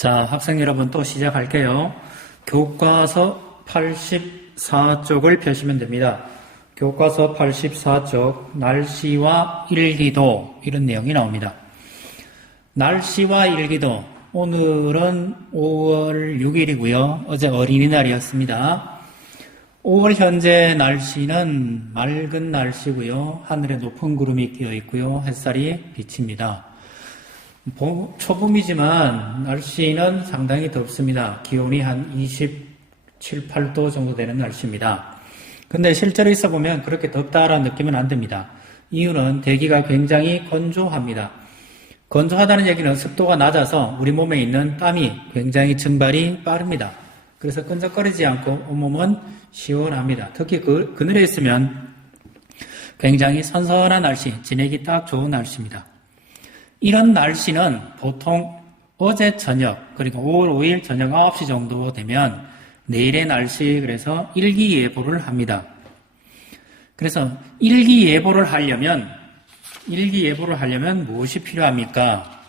자, 학생 여러분 또 시작할게요. 교과서 84쪽을 펴시면 됩니다. 교과서 84쪽 날씨와 일기도 이런 내용이 나옵니다. 날씨와 일기도 오늘은 5월 6일이고요. 어제 어린이날이었습니다. 5월 현재 날씨는 맑은 날씨고요. 하늘에 높은 구름이 끼어 있고요. 햇살이 비칩니다. 초봄이지만 날씨는 상당히 덥습니다. 기온이 한 27, 8도 정도 되는 날씨입니다. 근데 실제로 있어 보면 그렇게 덥다라는 느낌은 안 듭니다. 이유는 대기가 굉장히 건조합니다. 건조하다는 얘기는 습도가 낮아서 우리 몸에 있는 땀이 굉장히 증발이 빠릅니다. 그래서 끈적거리지 않고 온몸은 시원합니다. 특히 그늘에 있으면 굉장히 선선한 날씨, 지내기 딱 좋은 날씨입니다. 이런 날씨는 보통 어제 저녁 그리고 5월 5일 저녁 9시 정도 되면 내일의 날씨 그래서 일기예보를 합니다. 그래서 일기예보를 하려면 무엇이 필요합니까?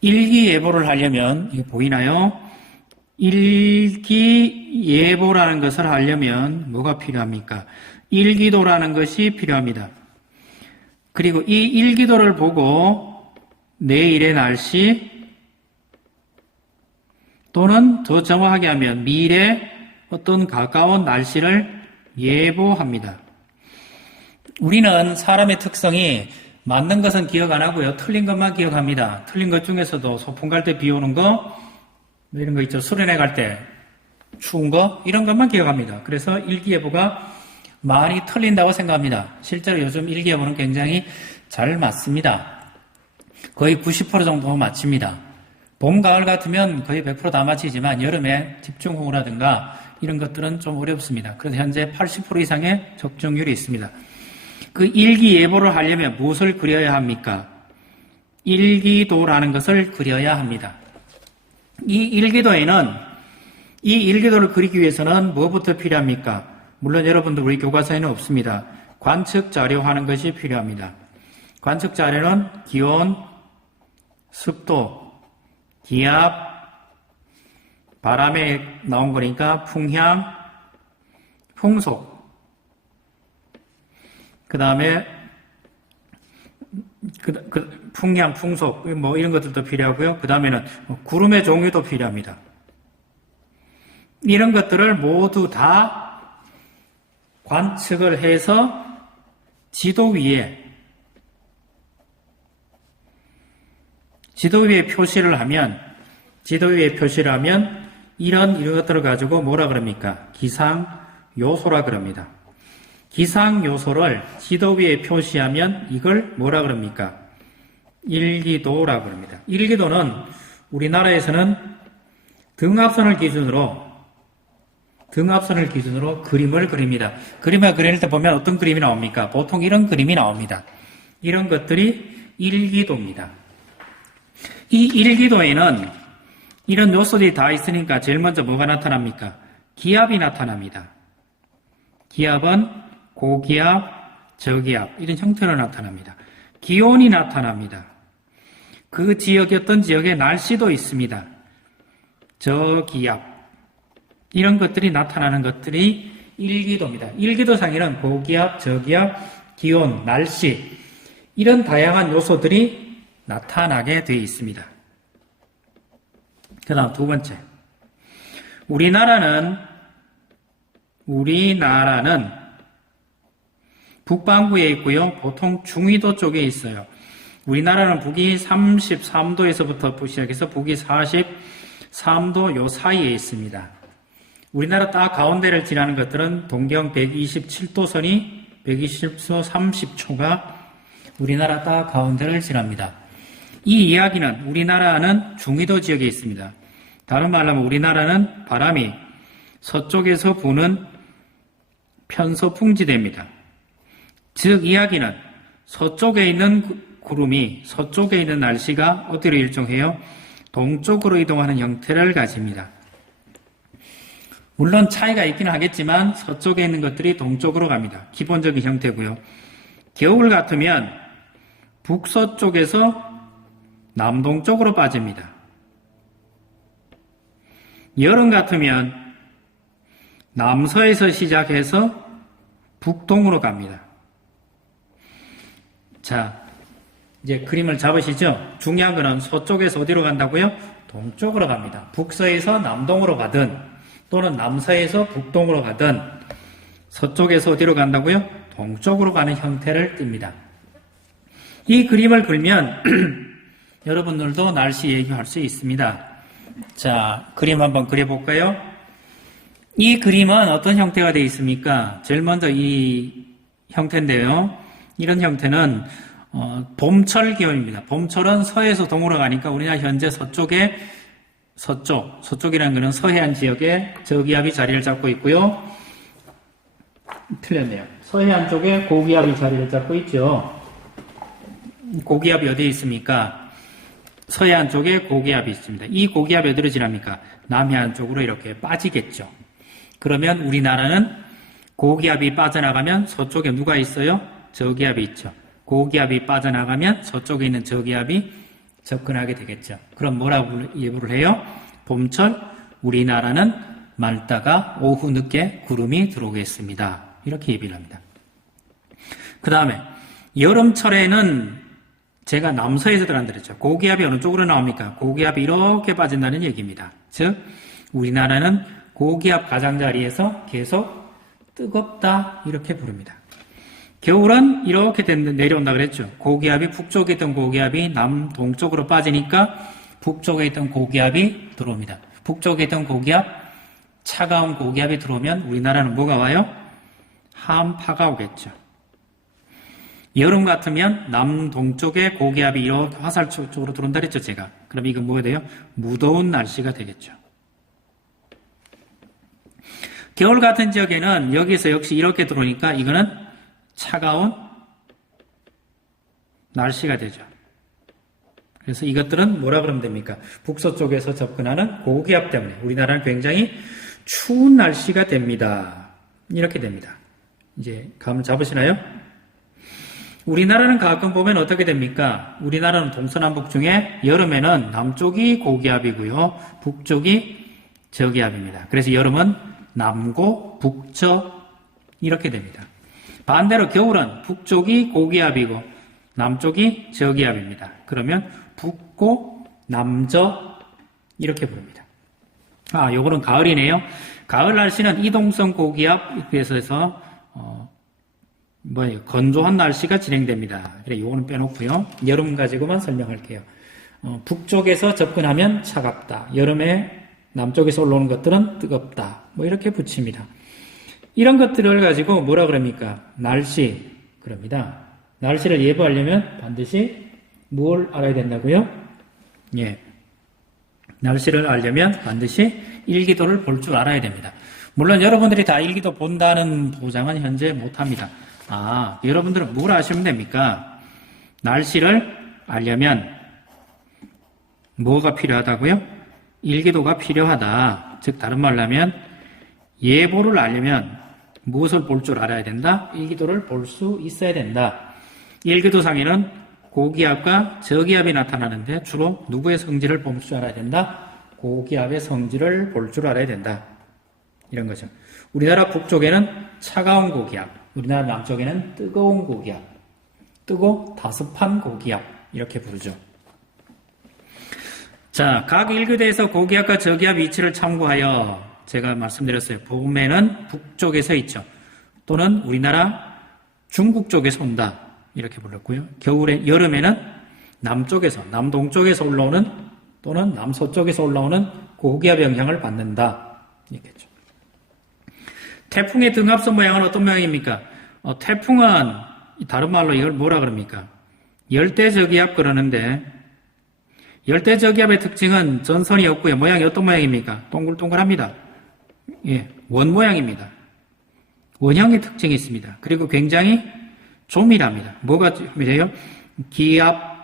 일기예보를 하려면 이거 보이나요? 일기예보라는 것을 하려면 뭐가 필요합니까? 일기도라는 것이 필요합니다. 그리고 이 일기도를 보고 내일의 날씨 또는 더 정확하게 하면 미래 어떤 가까운 날씨를 예보합니다. 우리는 사람의 특성이 맞는 것은 기억 안 하고요. 틀린 것만 기억합니다. 틀린 것 중에서도 소풍 갈 때 비 오는 거 이런 거 있죠. 수련회 갈 때 추운 거 이런 것만 기억합니다. 그래서 일기예보가 많이 틀린다고 생각합니다. 실제로 요즘 일기예보는 굉장히 잘 맞습니다. 거의 90% 정도 맞춥니다. 봄, 가을 같으면 거의 100% 다 맞히지만 여름에 집중호우라든가 이런 것들은 좀 어렵습니다. 그래서 현재 80% 이상의 적중률이 있습니다. 그 일기예보를 하려면 무엇을 그려야 합니까? 일기도라는 것을 그려야 합니다. 이 일기도를 그리기 위해서는 무엇부터 필요합니까? 물론 여러분들 우리 교과서에는 없습니다. 관측 자료 하는 것이 필요합니다. 관측 자료는 기온, 습도, 기압, 바람에 나온 거니까 풍향, 풍속, 그 다음에 풍향, 풍속 뭐 이런 것들도 필요하고요. 그 다음에는 구름의 종류도 필요합니다. 이런 것들을 모두 다 관측을 해서 지도 위에 표시를 하면 이런 것들을 가지고 뭐라 그럽니까? 기상 요소라 그럽니다. 기상 요소를 지도 위에 표시하면 이걸 뭐라 그럽니까? 일기도라 그럽니다. 일기도는 우리나라에서는 등압선을 기준으로 그림을 그립니다. 그림을 그릴 때 보면 어떤 그림이 나옵니까? 보통 이런 그림이 나옵니다. 이런 것들이 일기도입니다. 이 일기도에는 이런 요소들이 다 있으니까 제일 먼저 뭐가 나타납니까? 기압이 나타납니다. 기압은 고기압, 저기압 이런 형태로 나타납니다. 기온이 나타납니다. 그 지역이 어떤 지역에 날씨도 있습니다. 저기압 이런 것들이 나타나는 것들이 일기도입니다. 일기도상에는 고기압, 저기압, 기온, 날씨 이런 다양한 요소들이 나타나게 되어 있습니다. 그 다음 두 번째, 우리나라는 북반구에 있고요. 보통 중위도 쪽에 있어요. 우리나라는 북이 33도에서부터 시작해서 북이 43도 요 사이에 있습니다. 우리나라 딱 가운데를 지나는 것들은 동경 127도선이 120도 30초가 우리나라 딱 가운데를 지납니다. 이 이야기는 우리나라는 중위도 지역에 있습니다. 다른 말로 하면 우리나라는 바람이 서쪽에서 부는 편서풍지대입니다. 즉 이야기는 서쪽에 있는 구름이 서쪽에 있는 날씨가 어디로 일정해요? 동쪽으로 이동하는 형태를 가집니다. 물론 차이가 있기는 하겠지만 서쪽에 있는 것들이 동쪽으로 갑니다. 기본적인 형태고요. 겨울 같으면 북서쪽에서 남동쪽으로 빠집니다. 여름 같으면 남서에서 시작해서 북동으로 갑니다. 자, 이제 그림을 잡으시죠? 중요한 거는 서쪽에서 어디로 간다고요? 동쪽으로 갑니다. 북서에서 남동으로 가든 또는 남서에서 북동으로 가든 서쪽에서 어디로 간다고요? 동쪽으로 가는 형태를 띱니다. 이 그림을 그리면 여러분들도 날씨 얘기할 수 있습니다. 자, 그림 한번 그려볼까요? 이 그림은 어떤 형태가 되어 있습니까? 제일 먼저 이 형태인데요. 이런 형태는 봄철 기온입니다. 봄철은 서에서 동으로 가니까 우리나라 현재 서쪽이라는 것은 서해안 지역에 저기압이 자리를 잡고 있고요. 틀렸네요. 서해안 쪽에 고기압이 자리를 잡고 있죠. 고기압이 어디에 있습니까? 서해안 쪽에 고기압이 있습니다. 이 고기압이 어디로 지납니까? 남해안 쪽으로 이렇게 빠지겠죠. 그러면 우리나라는 고기압이 빠져나가면 서쪽에 누가 있어요? 저기압이 있죠. 고기압이 빠져나가면 서쪽에 있는 저기압이 접근하게 되겠죠. 그럼 뭐라고 예보를 해요? 봄철 우리나라는 맑다가 오후 늦게 구름이 들어오겠습니다. 이렇게 예비를 합니다. 그 다음에 여름철에는 제가 남서에서 들어간다랬죠. 고기압이 어느 쪽으로 나옵니까? 고기압이 이렇게 빠진다는 얘기입니다. 즉 우리나라는 고기압 가장자리에서 계속 뜨겁다 이렇게 부릅니다. 겨울은 이렇게 내려온다 그랬죠. 고기압이 북쪽에 있던 고기압이 남동쪽으로 빠지니까 북쪽에 있던 고기압이 들어옵니다. 북쪽에 있던 고기압, 차가운 고기압이 들어오면 우리나라는 뭐가 와요? 한파가 오겠죠. 여름 같으면 남동쪽에 고기압이 이렇게 화살 쪽으로 들어온다 그랬죠, 제가. 그럼 이건 뭐가 돼요? 무더운 날씨가 되겠죠. 겨울 같은 지역에는 여기서 역시 이렇게 들어오니까 이거는 차가운 날씨가 되죠. 그래서 이것들은 뭐라 그러면 됩니까? 북서쪽에서 접근하는 고기압 때문에 우리나라는 굉장히 추운 날씨가 됩니다. 이렇게 됩니다. 이제 감을 잡으시나요? 우리나라는 가끔 보면 어떻게 됩니까? 우리나라는 동서남북 중에 여름에는 남쪽이 고기압이고요. 북쪽이 저기압입니다. 그래서 여름은 남고 북저 이렇게 됩니다. 반대로 겨울은 북쪽이 고기압이고 남쪽이 저기압입니다. 그러면 북고 남저 이렇게 부릅니다. 요거는 가을이네요. 가을 날씨는 이동성 고기압에서 해서 건조한 날씨가 진행됩니다. 그래 요거는 빼놓고요. 여름 가지고만 설명할게요. 북쪽에서 접근하면 차갑다. 여름에 남쪽에서 올라오는 것들은 뜨겁다. 이렇게 붙입니다. 이런 것들을 가지고 뭐라 그럽니까? 날씨 그럽니다. 날씨를 예보하려면 반드시 뭘 알아야 된다고요? 예. 날씨를 알려면 반드시 일기도를 볼 줄 알아야 됩니다. 물론 여러분들이 다 일기도 본다는 보장은 현재 못합니다. 여러분들은 뭘 아시면 됩니까? 날씨를 알려면 뭐가 필요하다고요? 일기도가 필요하다. 즉 다른 말로 하면 예보를 알려면 무엇을 볼 줄 알아야 된다? 일기도를 볼 수 있어야 된다. 일기도상에는 고기압과 저기압이 나타나는데 주로 누구의 성질을 볼 줄 알아야 된다? 고기압의 성질을 볼 줄 알아야 된다. 이런 거죠. 우리나라 북쪽에는 차가운 고기압, 우리나라 남쪽에는 뜨거운 고기압, 뜨고 다습한 고기압 이렇게 부르죠. 자, 각 일교대에서 고기압과 저기압 위치를 참고하여 제가 말씀드렸어요. 봄에는 북쪽에서 있죠. 또는 우리나라 중국 쪽에서 온다. 이렇게 불렀고요. 여름에는 남쪽에서, 남동쪽에서 올라오는 또는 남서쪽에서 올라오는 고기압 영향을 받는다. 이렇겠죠. 태풍의 등압선 모양은 어떤 모양입니까? 태풍은 다른 말로 이걸 뭐라 그럽니까? 열대저기압 그러는데 열대저기압의 특징은 전선이 없고요. 모양이 어떤 모양입니까? 동글동글합니다. 예, 원 모양입니다. 원형의 특징이 있습니다. 그리고 굉장히 조밀합니다. 뭐가 조밀해요? 기압,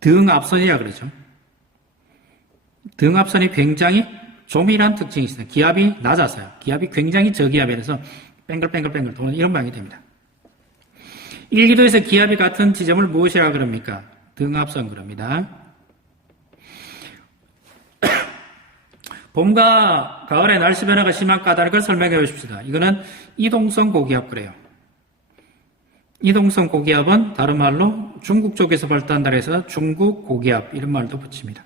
등압선이라 그러죠. 등압선이 굉장히 조밀한 특징이 있습니다. 기압이 낮아서요. 기압이 굉장히 저기압이라서 뱅글뱅글뱅글 도는 이런 모양이 됩니다. 일기도에서 기압이 같은 지점을 무엇이라 그럽니까? 등압선 그럽니다. 봄과 가을의 날씨 변화가 심한 까닭을 설명해 보십시다. 이거는 이동성 고기압 그래요. 이동성 고기압은 다른 말로 중국 쪽에서 발달한다 해서 중국 고기압 이런 말도 붙입니다.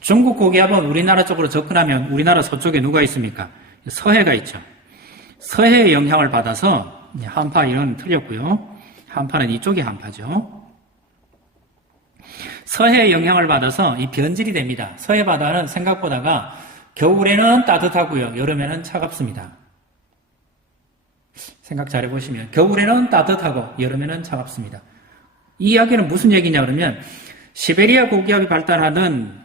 중국 고기압은 우리나라 쪽으로 접근하면 우리나라 서쪽에 누가 있습니까? 서해가 있죠. 서해의 영향을 받아서 한파 이런 틀렸고요. 한파는 이쪽이 한파죠. 서해의 영향을 받아서 이 변질이 됩니다. 서해 바다는 생각보다가 겨울에는 따뜻하고요. 여름에는 차갑습니다. 생각 잘 해보시면 겨울에는 따뜻하고 여름에는 차갑습니다. 이 이야기는 무슨 얘기냐 그러면 시베리아 고기압이 발달하는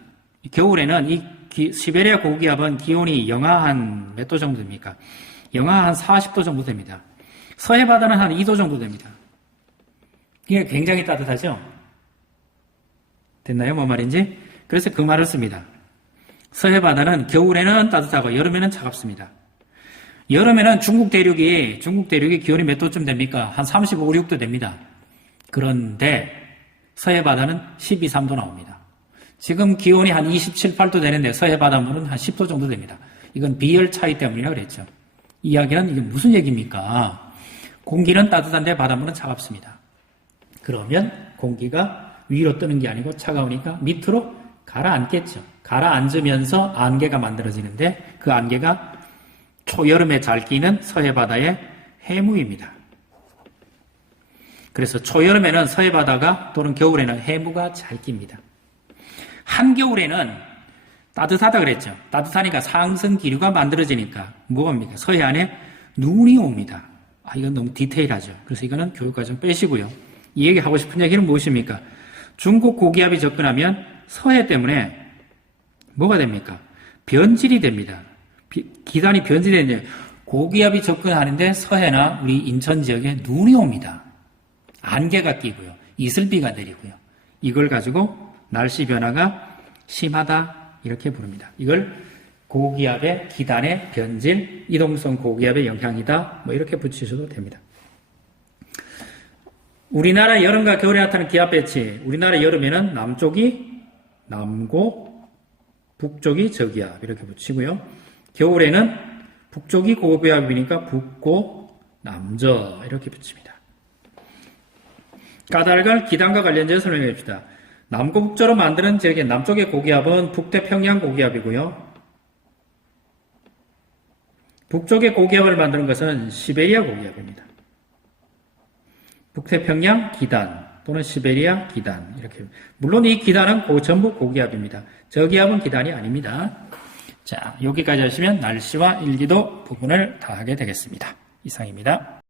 겨울에는 이 시베리아 고기압은 기온이 영하 한 몇 도 정도 됩니까? 영하 한 40도 정도 됩니다. 서해 바다는 한 2도 정도 됩니다. 이게 굉장히 따뜻하죠? 됐나요? 뭔 말인지? 그래서 그 말을 씁니다. 서해 바다는 겨울에는 따뜻하고 여름에는 차갑습니다. 여름에는 중국 대륙이 기온이 몇 도쯤 됩니까? 한 35, 6도 됩니다. 그런데 서해 바다는 12, 3도 나옵니다. 지금 기온이 한 27, 8도 되는데 서해 바닷물은 한 10도 정도 됩니다. 이건 비열 차이 때문이라고 그랬죠. 이야기는 이게 무슨 얘기입니까? 공기는 따뜻한데 바닷물은 차갑습니다. 그러면 공기가 위로 뜨는 게 아니고 차가우니까 밑으로 가라앉겠죠. 가라앉으면서 안개가 만들어지는데 그 안개가 초여름에 잘 끼는 서해 바다의 해무입니다. 그래서 초여름에는 서해 바다가 또는 겨울에는 해무가 잘 낍니다. 한겨울에는 따뜻하다 그랬죠. 따뜻하니까 상승 기류가 만들어지니까 뭐합니까? 서해 안에 눈이 옵니다. 이건 너무 디테일하죠. 그래서 이거는 교육과정 빼시고요. 이 얘기하고 싶은 얘기는 무엇입니까? 중국 고기압이 접근하면 서해 때문에 뭐가 됩니까? 변질이 됩니다. 기단이 변질되는데 고기압이 접근하는데 서해나 우리 인천 지역에 눈이 옵니다. 안개가 끼고요. 이슬비가 내리고요. 이걸 가지고 날씨 변화가 심하다 이렇게 부릅니다. 이걸 고기압의 기단의 변질, 이동성 고기압의 영향이다 뭐 이렇게 붙이셔도 됩니다. 우리나라 여름과 겨울에 나타나는 기압 배치. 우리나라 여름에는 남쪽이 남고, 북쪽이 저기압 이렇게 붙이고요. 겨울에는 북쪽이 고기압이니까 북고, 남저 이렇게 붙입니다. 까닭을 기단과 관련해서 설명해 줍시다. 남고 북저로 만드는 지역의 남쪽의 고기압은 북태평양 고기압이고요. 북쪽의 고기압을 만드는 것은 시베리아 고기압입니다. 북태평양 기단 또는 시베리아 기단 이렇게 물론 이 기단은 전부 고기압입니다. 저기압은 기단이 아닙니다. 자, 여기까지 하시면 날씨와 일기도 부분을 다 하게 되겠습니다. 이상입니다.